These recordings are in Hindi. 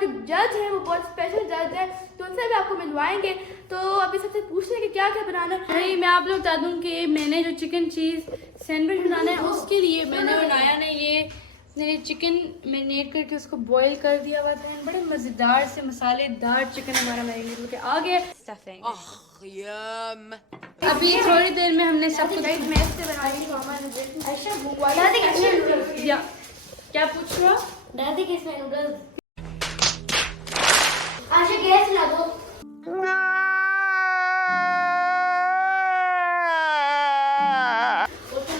जो जज है वो बहुत स्पेशल जज है, तो उनसे भी आपको मिलवाएंगे। तो अभी सबसे पूछते हैं कि क्या क्या बनाना है। नहीं, मैं आप लोग बता दूं कि मैंने जो चिकन चीज़ सैंडविच बनाना है उसके लिए मैंने बनाया ना ये चिकन मैरिनेट करके उसको बॉईल कर दिया हुआ था। बड़े मज़ेदार से मसालेदार चिकन हमारा मैरिनेट होकर आ गया। अभी थोड़ी देर में हमने सब कुछ क्या पूछ रहे हो? दादी किस में नूडल्स आशा गैस ला दो।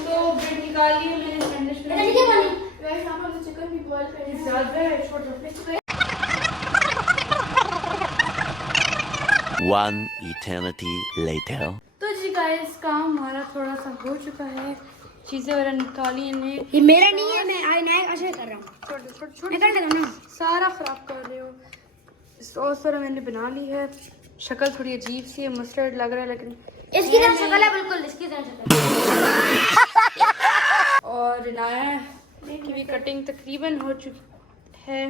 तो ब्रेड निकाली है मैंने सैंडविच में। गाइस हम लोग चिकन भी बॉईल करेंगे। ज़्यादा है छोटा प्लीज। One eternity later. तो जी गाइस काम हमारा थोड़ा सा हो चुका है, चीज़ें वगैरह निकाली इन्हें। ये मेरा नहीं है, मैं आशा कर रहा हूँ। छोटे ना सारा खराब कर रहे हो। सॉस वगैरह मैंने बना ली है। शक्ल थोड़ी अजीब सी है, मस्टर्ड लग रहा है लेकिन इसकी तरह शक्ल है, बिल्कुल इसकी तरह शक्ल। और रिनाया की भी कटिंग तकरीबन हो चुकी है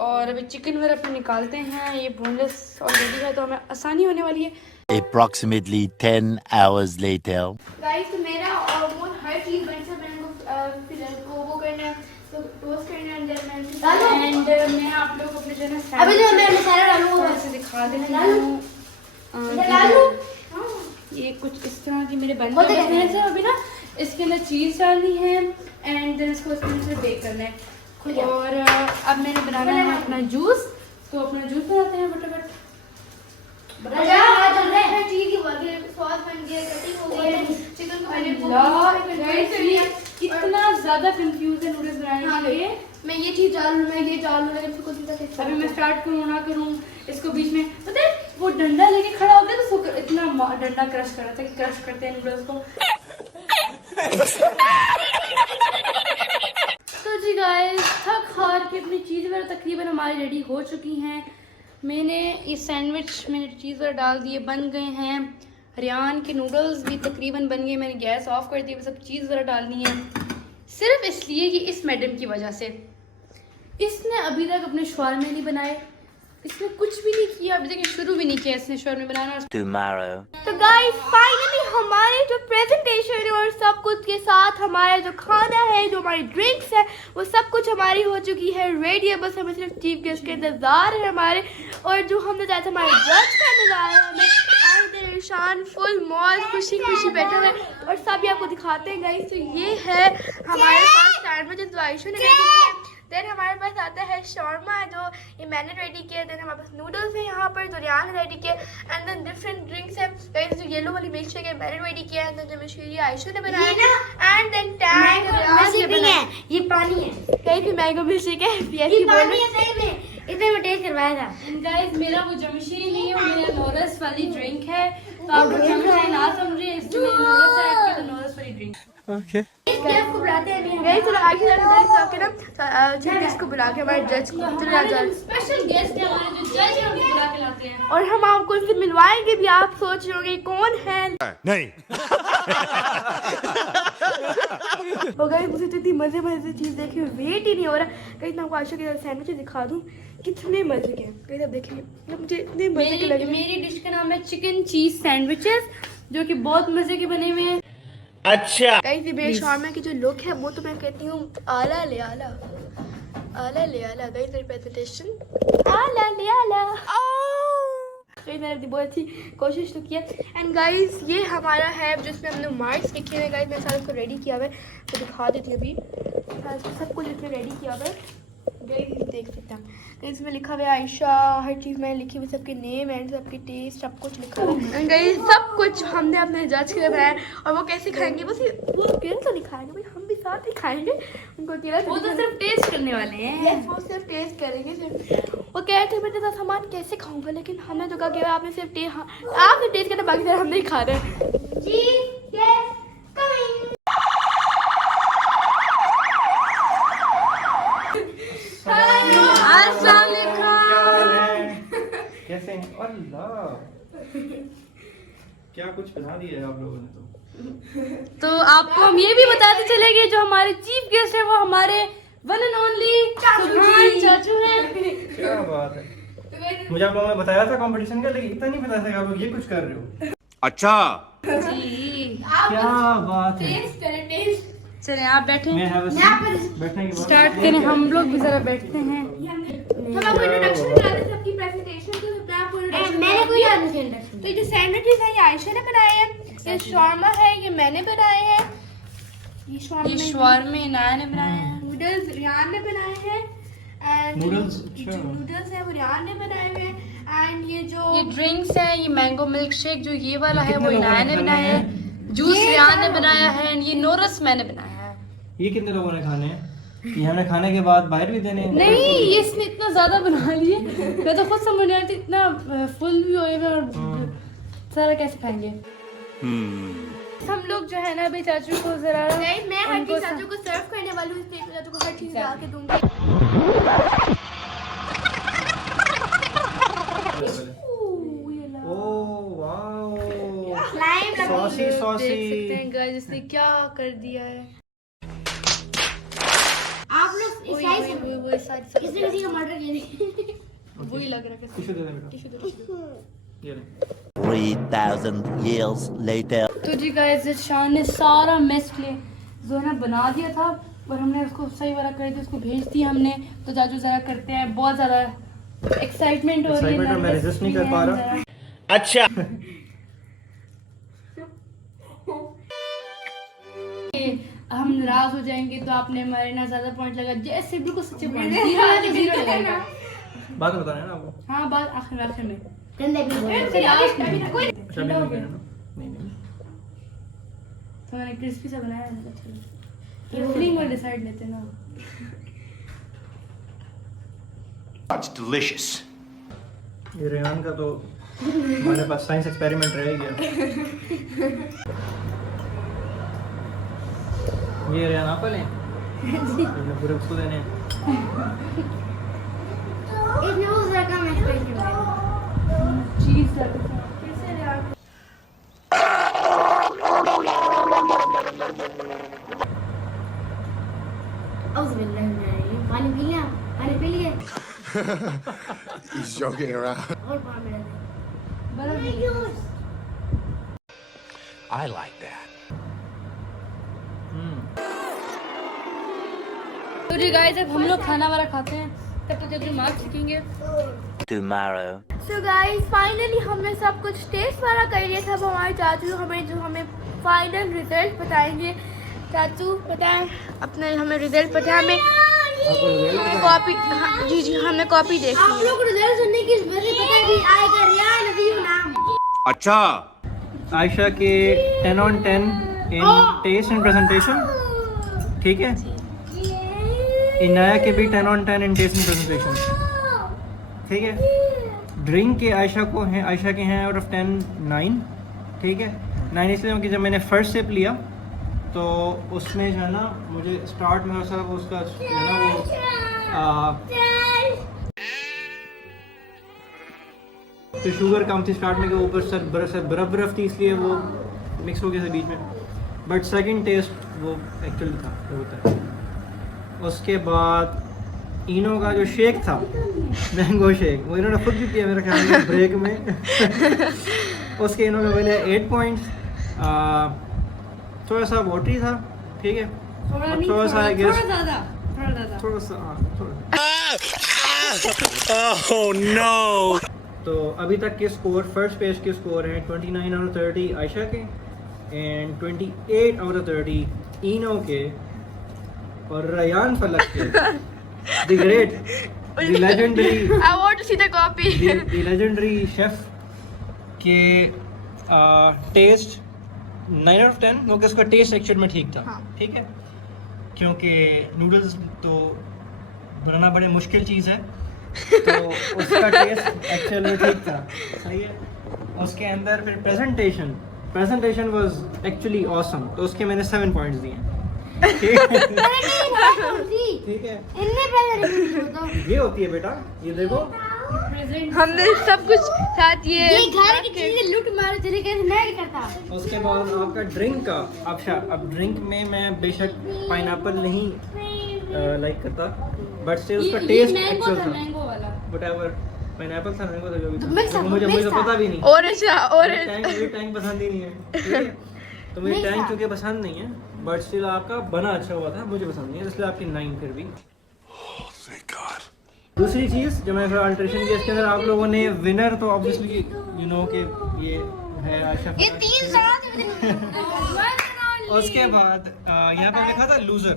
और अभी चिकन वगैरह अपने निकालते हैं। ये बोनलेस ऑलरेडी है तो हमें आसानी होने वाली है। Approximately 10 hours later. गाइस तो मेरा ऑलमोस्ट हर चीज बन से मैंने को वो करना है, तो टोस्ट करना है अंदर में। एंड मैं आप लोग अपने जो है ना अभी तो मैं मसाला डालूंगा, ऐसे दिखा देती हूँ। ये कुछ इस तरह की मेरे बन गए हैं। तो अभी ना इसके अंदर चीज़ डालनी है एंड देन इसको इसके अंदर बेक करना है। और अब मैंने बनाना है अपना जूस, तो अपना जूस बनाते हैं फटाफट। इतना ज्यादा कंफ्यूज है नूडल्स बनाने के लिए। मैं ये चीज डालूं, मैं ये डालूं, लेकिन इसको सीधा कैसे? अभी मैं स्टार्ट करूँ ना करूँ इसको बीच में पता है वो डंडा लेके खड़ा हो गया तो उसको इतना डंडा क्रश कर रहा था कि क्रश करते हैं नूडल्स को। तो जी गाइस थक हार के अपनी चीज़ वगैरह तकरीबन हमारी रेडी हो चुकी हैं। मैंने ये सैंडविच मैंने चीज़ वगैरह डाल दिए, बन गए हैं। रियान के नूडल्स भी तकरीबन बन गए। मैंने गैस ऑफ कर दी, सब चीज़ वगैरह डालनी है सिर्फ इसलिए कि इस मैडम की वजह से। इसने अभी तक अपने शवारमे नहीं बनाए, इसने कुछ भी नहीं किया, अभी तक शुरू भी नहीं किया इसने शवारमे बनाना। Tomorrow. तो गाइस फाइनली हमारे जो प्रेजेंटेशन है और सब कुछ के साथ हमारा जो खाना है, जो हमारी ड्रिंक्स है, वो सब कुछ हमारी हो चुकी है रेडी है। बस हमें सिर्फ चीफ गेस्ट के इंतजार है हमारे, और जो हमने चाहे थे हमारे जज का इंतजार है हमें। शान फुल मौज खुशी खुशी बैठे हुए और सब ये आपको दिखाते हैं गाइस। तो ये है हमारे पास सैंडविच जो आयशा ने रेडी किया। देन हमारे पास आता है शॉर्मा जो ये मैंने रेडी किया। देन हमारे पास नूडल्स है यहाँ पर जो रियान रेडी किया। एंड देन डिफरेंट ड्रिंक्स है गाइस। जो येलो वाली मिल्क शेक है मैंने रेडी किया है। देन जो मशहूरी आयशा ने बनाया एंड देन टैंग रियान ने बनाया। ये पानी है कहीं भी मैंगो मिल्क शेक है, ये पानी है सही में, इतने में टेस्ट करवाया था गाइस। मेरा वो जमशीरी नहीं है, वो मेरा नोरस वाली ड्रिंक है। तो आप लोग जमशीरी ना समझिए, इसमें नोरस ऐड किया तो नोरस वाली ड्रिंक। Okay. को बुलाते हैं गाइस। चलो आगे जाके ना चीफ गेस्ट को बुला के हमारे जज को स्पेशल गेस्ट है हमारे जो जज है उनको बुला के लाते हैं और हम आपको इनसे मिलवाएंगे भी। आप सोच रहे होंगे कौन है? नहीं. और गाइस मुझे तो इतनी मजे से चीज देखी वेट ही नहीं हो रहा। गाइस मैं आपको आशा के सैंडविच दिखा दूं कितने मजे के। गाइस आप देखिए मुझे इतने मजे के लगे। मेरी डिश का नाम है चिकन चीज सैंडविचेस, जो कि बहुत मजे के बने हुए हैं। अच्छा. गाइस ये मेरे शॉर्मा की जो लुक है वो तो मैं कहती हूँ आला ले आला, आला ले आला। गाइस मेरी प्रेजेंटेशन आला ले आला। मैंने बहुत अच्छी कोशिश तो किया। एंड गाइस ये हमारा है जिसमें हमने मार्क्स लिखे हुए। गाइस मैंने सारा इसको रेडी किया हुआ है, तो दिखा देती हूँ अभी। सब कुछ इसमें रेडी किया हुआ है, गाइस देख सकते हैं। गाइस में लिखा हुआ है आयशा, हर चीज़ मैंने लिखी हुई, सबके नेम एंड सबके टेस्ट सब कुछ लिखा हुआ है। गाइस सब कुछ हमने अपने जज के लिए बनाया। और वो कैसे खाएंगे, बस वो अकेले तो नहीं खाएंगे भाई, हम भी साथ ही खाएंगे। उनको अकेला वो तो सिर्फ टेस्ट करने वाले हैं। वो सिर्फ टेस्ट करेंगे सिर्फ। वो कह रहे थे मैं इतना सामान कैसे खाऊंगा, लेकिन हमने तो कहा कि आपने सिर्फ आपने टेस्ट करना, बाकी हम नहीं खा रहे जी। Yes coming. कैसे हैं? अल्लाह क्या कुछ बना दिया है आप लोगों ने। तो आपको हम ये भी बताते चले गए जो हमारे चीफ गेस्ट है वो हमारे वन एंड ओनली सुभान चाचू हैं। क्या बात है। मुझे आप लोगों ने बताया था कंपटीशन का, लेकिन इतना नहीं पता था कि आप लोग ये कुछ कर रहे हो। अच्छा। जी क्या बात है। टेस्ट करें, टेस्ट। चले आप बैठे मैं have a seat। बैठने के बाद स्टार्ट करें, हम लोग भी जरा बैठते हैं। हम आपको इंट्रोडक्शन करा दें सबकी प्रेजेंटेशन को, मैं आपको इंट्रोडक्शन मैंने कोई इंट्रोडक्शन। तो ये जो सैंडविचेस हैं ये आयशा ने बनाए हैं, ये शॉर्मा है ये मैंने बनाए हैं, ये शॉर्मे इनाया ने बनाए हैं, नूडल्स रियान ने बनाए हैं, एंड नूडल्स जो नूडल्स है वो रियान ने बनाए हुए हैं, एंड ये जो ये ड्रिंक्स है, ये मैंगो मिल्क शेक जो ये वाला है वो कितने इनाया ने लोगों ने बनाया खाने है, जूस रियान ने बनाया है, एंड ये नोरस मैंने बनाया है। ये कितने लोगों ने खाने हैं? ये हमें खाने के बाद बाहर भी देने हैं? नहीं ये इसने इतना ज्यादा बना लिए, मैं तो खुद समझ नहीं आ रही थी, इतना फुल भी हुए हुए और सारा कैसे खाएंगे। हम लोग जो है ना अभी चाचू को जरा नहीं, मैं हर उनको चीज चाचू को सर्व करने वाली हूँ, इस चाचू को हर चीज ला के दूंगी। ओह वाओ, स्लाइम सॉसी देख सॉसी। सकते हैं गाइस इसने क्या कर दिया है। आप लोग वही स्लाइस वही वही सारी किसी किसी का मर्डर किया वही लग रहा है टिश्यू दे दे टिश्यू बेटा। ये ले। 3,000 years later. तो जी गाइस शान ने सारा मेस प्ले जो है ना बना दिया था और हमने उसको सही वाला कर दिया, उसको भेज दिया हमने। तो चाचू जरा करते हैं, बहुत ज्यादा एक्साइटमेंट हो रही है, Excitement और मैं resist नहीं कर पा रहा। जरा। अच्छा। हम नाराज हो जाएंगे तो आपने हमारे ना ज्यादा पॉइंट लगा, जैसे बिल्कुल सच्चे पॉइंट 0 लगाएगा। बात बताना है ना आपको। हाँ बात आखिर में गंदे भी लास्ट में अच्छा ठंडा हो भी गया नहीं नहीं। तो मैंने क्रिस्पी सा बनाया है, अच्छा लगा। ये फीलिंग में डिसाइड लेते हैं ना। It's delicious. ये रेहान का तो हमारे पास साइंस एक्सपेरिमेंट रह ही गया। ये रेहान आप लें, इसने पूरे उसको देने हैं। इसमें वो जरा कम एक्सप्रेशन है। चीज पानी पी लिया, पानी पी लिए He's joking around. और पानी I like that. तो जी गाइस अब हम लोग खाना वाला खाते हैं, तब तक जब मार्क्स सीखेंगे। Tomorrow. सो गाइस फाइनली हमने सब कुछ टेस्ट वाला कर लिया था। अब हमारे चाचू हमें फाइनल रिजल्ट बताएंगे। चाचू बताएं अपने, हमें रिजल्ट पता है, हमें कॉपी। हाँ, जी हमें कॉपी देखी। आप लोग रिजल्ट सुनने की वजह पता है कि आएगा रियान रिव्यू नाम। अच्छा। आयशा के 10 on 10 in test and presentation, ठीक है। इनाया के भी 10 on 10 in test and presentation, ठीक है। ड्रिंक के आयशा के हैं आउट ऑफ 10 9, ठीक है। 9 इसलिए क्योंकि जब मैंने फर्स्ट सिप लिया तो उसमें जो है ना मुझे स्टार्ट में सा उसका जो है ना वो तो शुगर कम थी स्टार्ट में, के ऊपर से बर्फ़ थी, इसलिए वो मिक्स हो गया था बीच में। बट सेकंड टेस्ट वो एक्चुअली था वो होता है। उसके बाद इनो का जो शेक था, मैंगो शेक, वो इन्होंने खुद भी पिया मेरे ख्याल में ब्रेक में। उसके इनो में मिले 8 पॉइंट्स। थोड़ा सा वाटरी था, ठीक है। थोड़ा सा आई गेस थोड़ा सा Oh no. तो अभी तक के स्कोर, फर्स्ट पेज के स्कोर हैं 29 out of 30 आयशा के एंड 28 out of 30 इनो के और रयान फलक के। The great, the legendary, I want to see the copy. The legendary chef के टेस्ट 9 out of 10, क्योंकि उसका टेस्ट एक्चुअल में ठीक था, ठीक है। क्योंकि नूडल्स तो बनाना बड़े मुश्किल चीज़ है, तो उसका टेस्ट एक्चुअल में ठीक था, सही है। उसके अंदर फिर प्रेजेंटेशन वाज एक्चुअली ऑसम, तो उसके मैंने 7 पॉइंट्स दिए, ठीक है। ये होती है बेटा, ये देखो हमने सब कुछ साथ ये घर की चीजें लूट मार तरीके से मैं करता। उसके बाद आपका ड्रिंक का, अब ड्रिंक में मैं बेशक पाइनएप्पल नहीं लाइक करता, बट स्टिल उसका ये टेस्ट मैंगो एक्चुअल था, था, मैंगो वाला। व्हाटएवर, पाइनएप्पल था, मैंगो था, जो भी था, mix था, लेकिन मुझे mix तो था। पता भी नहीं। ऑरेंज ऑरेंज मुझे टैंक पसंद ही नहीं है, ठीक है? तो मुझे नहीं टैंक था। क्योंकि पसंद नहीं है, बट स्टिल आपका बना अच्छा हुआ था, मुझे पसंद नहीं है, इसलिए आपकी 9 फिर भी। Thank God. दूसरी चीज़ जो मैंने थोड़ा अल्ट्रेशन की, इसके अंदर आप लोगों ने विनर तो ऑब्वियसली यू नो कि ये है आशा ये फराज। 3 साल उसके बाद यहाँ पे लिखा था लूज़र,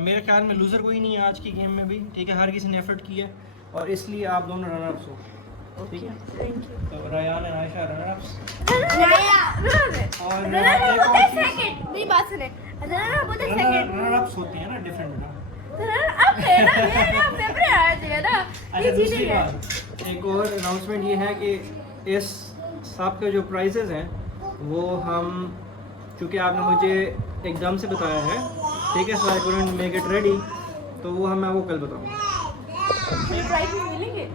मेरे ख्याल में लूज़र कोई नहीं है आज की गेम में भी, ठीक है? हर किसी ने एफर्ट किया और इसलिए आप दोनों रनर अप्स हो, ठीक है? तो रयान और आयशा रनर अप्स। और एक और चीज़, सेकंड मेरी बात सुने, रनर बोलते सेकंड, रनर अप्स होते हैं ना डिफरेंट ना। अब है ना मेरा फेवरेट आ जाएगा ना, अच्छा, ये दूसरी चीजें है। बात, एक और अनाउंसमेंट ये है कि इस सब के जो प्राइजेस हैं वो हम, क्योंकि आपने मुझे एकदम से बताया है, ठीक है, so I couldn't make it ready, तो वो मैं आपको कल बताऊंगा। मुझे प्राइस मिलेंगे।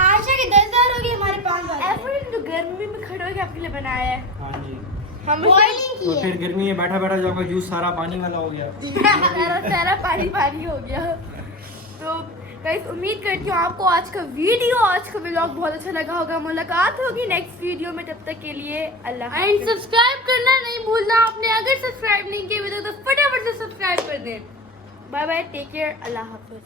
आशा के 10,000 हो गए, हमारे 5,000। एफर्ट तो गर्मी में खड़े होकर आपके लिए बनाया है, हाँ जी, हम बॉइलिंग तो फिर गर्मी में बैठा बैठा जो आपका जूस सारा पानी वाला हो गया। सारा पानी पानी हो गया। तो गाइस उम्मीद करती हूँ आपको आज का वीडियो, आज का व्लॉग बहुत अच्छा लगा होगा। मुलाकात होगी नेक्स्ट वीडियो में, तब तक के लिए अल्लाह एंड सब्सक्राइब करना नहीं भूलना आपने, अगर सब्सक्राइब नहीं किया तो फटाफट से सब्सक्राइब कर दें। बाय बाय, टेक केयर, अल्लाह हाफिज।